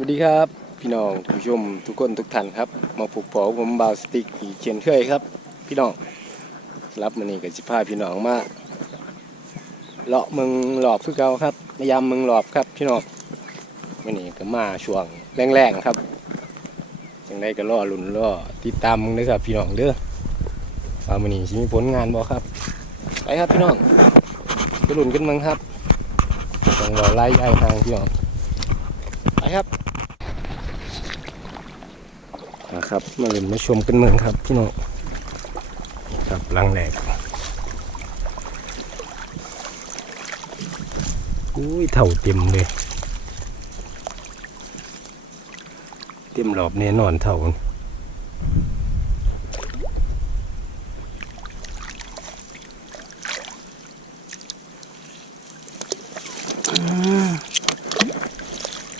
วัสดีครับ พี่น้องผู้ชมทุกคนทุกท่านครับ มาผูกปอผมบาวสติกอีเช่นเคยครับ พี่น้องรับมันนี่กับสิพาพี่น้องมาเลาะมืองหลอบคือเก่าครับมายามมืองหลอบครับ พี่น้องมันนี่ก็มาช่วงแรงๆครับจังได้ก็รอหลุ่นรอติดตามมึงด้อครับ พี่น้องเด้อว่ามันนี่สิมีผลงานบ่ครับไปครับพี่น้องไปลุ่นกันมึงครับต้องรอไล่ไอ้ทางพี่น้องไปครับ นะครับ มาเล่นมาชมกันเมืองครับพี่น้องครับลังแหลกอุ้ยเถ่าเต็มเลย เต็มรอบแน่นอนเถ่าอืม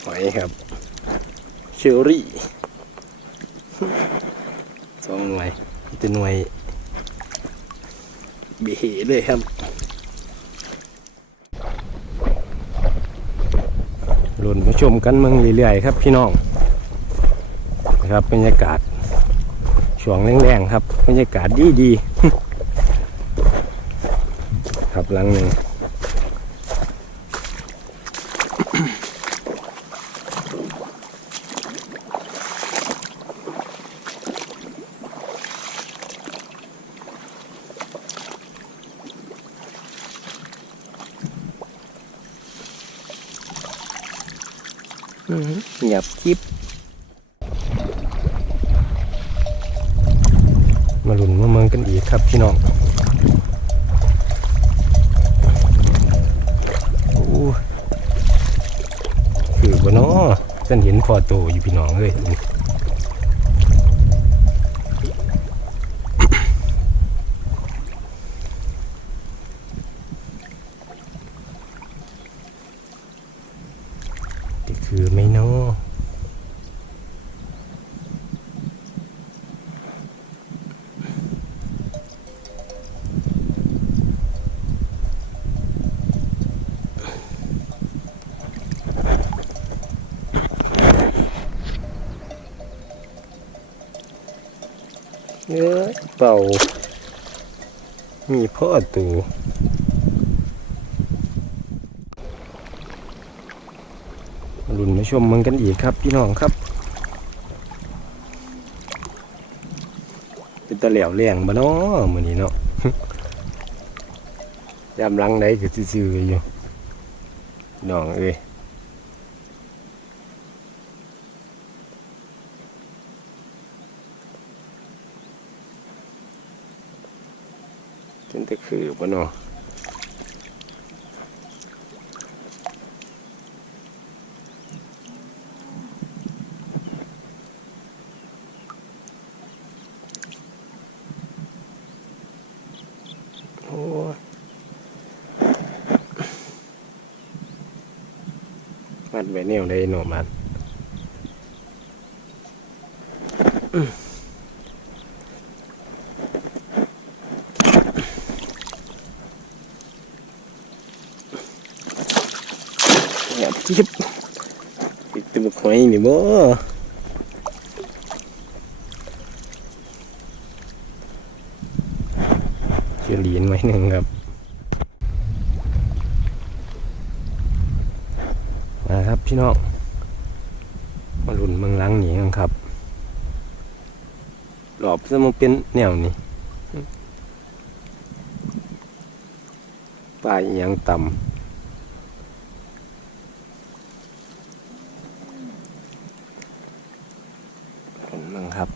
หอยครับเชอรี่ สองหน่วย เป็นหน่วยเบเหเลยครับลุ่นมาชมกันเมืองเรื่อยๆครับพี่น้องนะครับบรรยากาศช่วงแรงๆครับบรรยากาศดีๆครับหลังหนึ่ง หยับคลิปมาหลุนมาเมืองกันอีกครับพี่น้องโอ้คือบ่เนาะฉันเห็นคอโตอยู่พี่น้องเลย เนื้อเป่ามีพ่อตูลุนมาชมมืองกันอีกครับ พี่น้องครับ เป็นตะเหลียวเลี้ยงบ่เนาะมือนี้เนาะยามลังไหนก็ซื่อๆอยู่น้องเอ้ย เป็นตะคือบ่เนาะมันไปแนวใดเนาะมัน เงียบจิ๊บติดตัวหอยนี่บ่เชื่อเหรียญไว้หนึ่งครับมาครับพี่น้องมาหลุนเมืองหลังหนีกันครับ หลอบจะมาเป็นแนวนี้ปลายยังต่ำหลุนเมืองครับ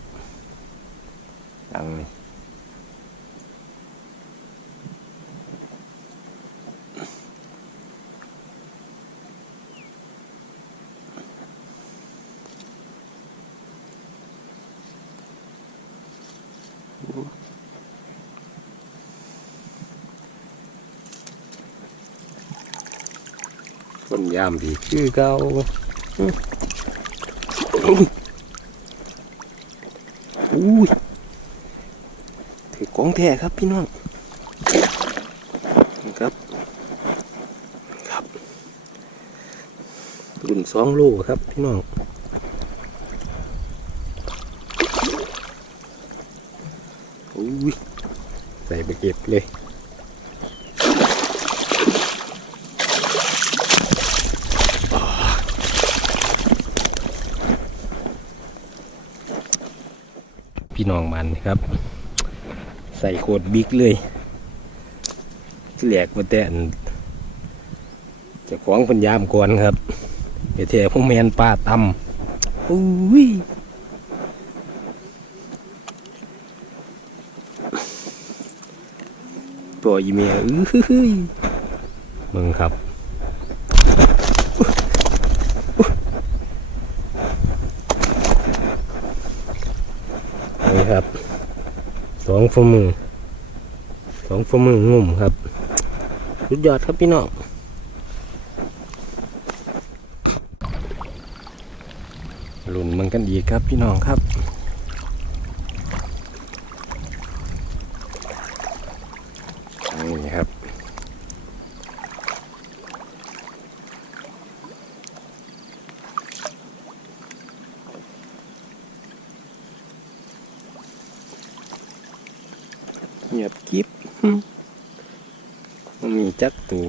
หลังนี้คนย ของแท้ครับพี่น้องครับครับรุ่นสองโลครับพี่น้องอุ้ยใส่ไปเก็บเลยพี่น้องมันครับ ใส่โคตรบิ๊กเลยที่แหลกมาแต่อันเจะของพันยามกวนครับเดี๋ยวเทพวกแมนปลาตำอุ้ยปล่อยเมียอื้อหือหือมึงครับนี่ครับ สองฝ่ามือสองฝ่ามืองุ่มครับสุดยอดครับพี่น้องหลุนมันกันอีกครับพี่น้องครับ นี่ครับ เงียบกิ๊บหึ มันมีจักตู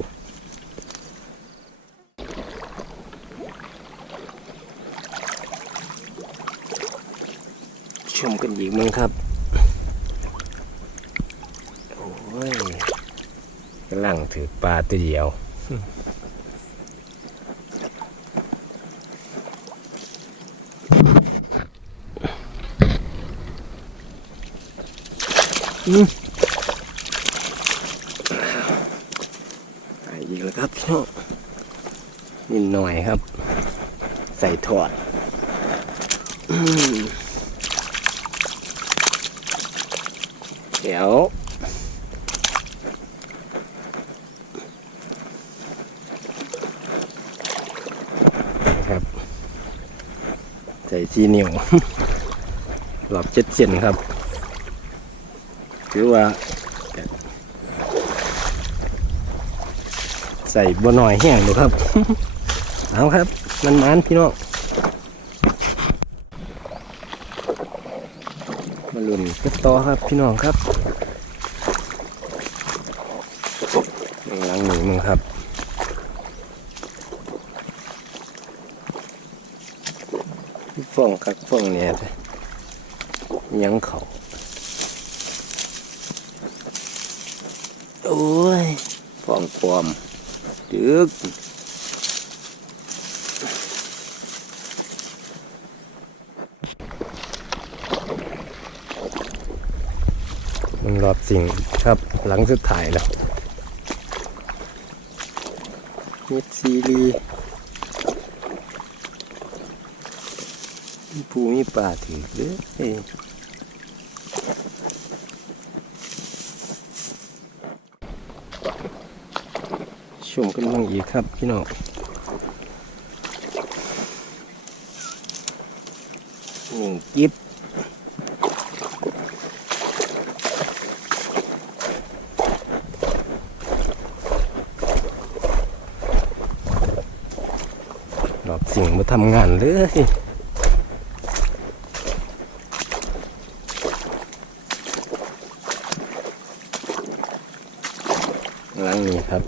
ชมกันอีกมั้งครับ โอ้ยกำลังถือปลาตัวเดียวอืมไปอีกแล้วครับพี่น้อง นิดหน่อยครับ ใส่ถอดเดี๋ยวครับ ใส่ซีเหนิ้วหลอบเจ็ดเซนครับถือว่าใส่บัวหน่อยแห้งดูครับ เอาครับ มันมันพี่น้องมาลุ่นกันต่อครับพี่น้องครับหลังหนีมึงครับฟ่องคักฟ่องเนี่ยยังเขาโอ้ยฟ่องปลอมดึก รอบสิ่งครับหลังสุดท้ายแล้วมิดซีรีมีปูมีปลาถือเลยเอ้ยชมกันบ้างอีกครับพี่น้องหนึ่งกิบ รอบสิ่งมาทำงานเลย หลังนี้ครับ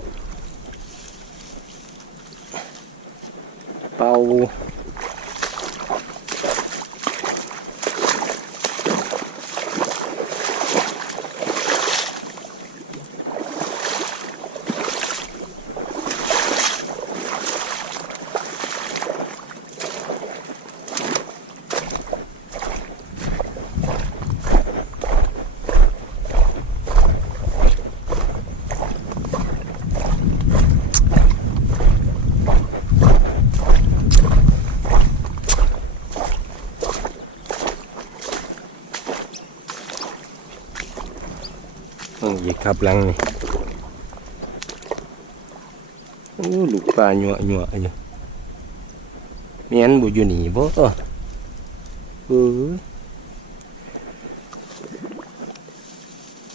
เป่า ครับหลังนี่โอ้ลูกปลาหยัวหยัวอยู่เมียนบุอยู่นี่บ่เออเอ้ย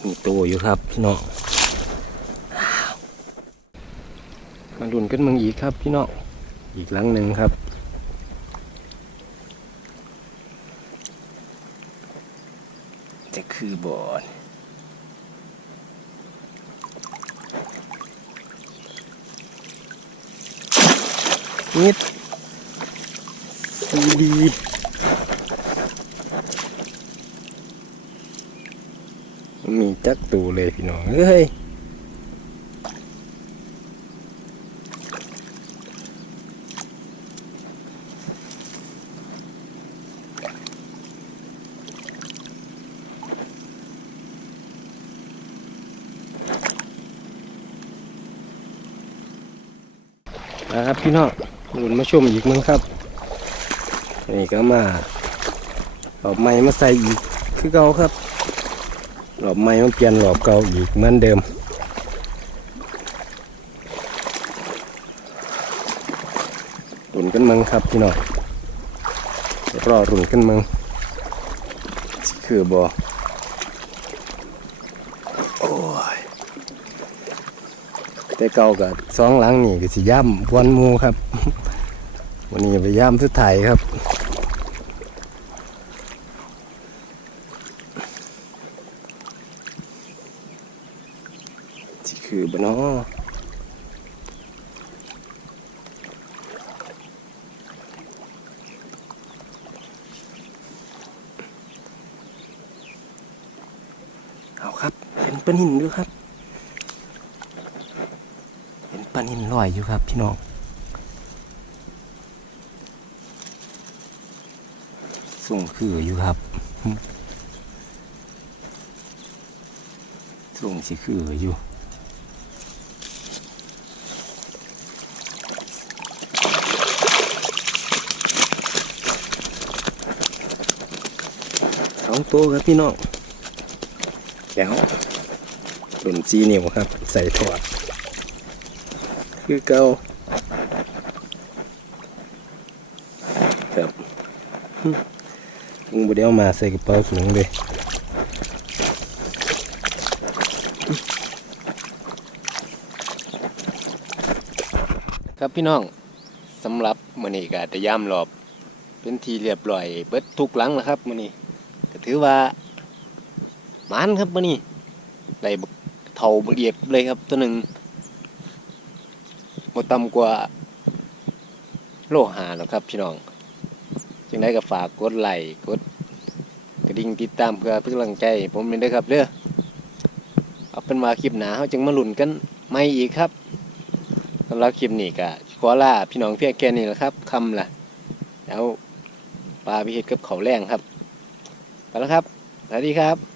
มีตัวอยู่ครับพี่น้องมาดุนกันมึงอีกครับพี่น้องอีกหลังหนึ่งครับจะคือบอด นิดซีดีมีจักตูเลยพี่น้องเอ้ยนะครับพี่น้อง หนุนมาชมอีกมั้งครับ นี่ก็มาหลอบไม้มาใส่อีกคือเก่าครับหลอบไม้มาเปลี่ยนหลอบเก่าอีกเหมือนเดิมหลุนกันมึงครับพี่น้องเดี๋ยรอหลุนกันมึงคือบอโอ้ยแต่เก่ากับสองหลังนี่ก็สิย่ำวันมูครับ วันนี้ไปย่ำทุดไทยครับที่คือบนอเอาครับ เป็นปลาหินด้วยครับเห็นปลานินลอยอยู่ครับพี่น้อง ส่งคืออยู่ครับหึส่งสิคืออยู่สองตัวครับพี่น้องแล้วหลุนจีนิวครับ ใส่ถอด คือเกาครับ มึงบ่ได้เอามาใส่กระเป๋าสูงเลยครับพี่น้องสำหรับมื้อนี้ก็ได้ย่ามรอบ เป็นทีเรียบร้อยเบิดทุกหลังแล้วครับมื้อนี้ก็ถือว่าหมานครับมื้อนี้ได้บกเท่าบักเอียบเลยครับตัวหนึ่งบ่ต่ำกว่าโลหาหรอครับพี่น้อง จังได้ก็ฝากกดไลค์กดกระดิ่งติดตามเพื่อเป็นกำลังใจ ผมเลยนะครับเด้อเอาเป็นมาคลิปหนาเขาจึงมาหลุนกันไม่อีกครับสำหรับคลิปนี้ก็ขอลาพี่น้องเพียงแค่นี้แหละครับคำล่ะแล้วปลาพิเศษกับเขาแรงครับไปแล้วครับสวัสดีครับ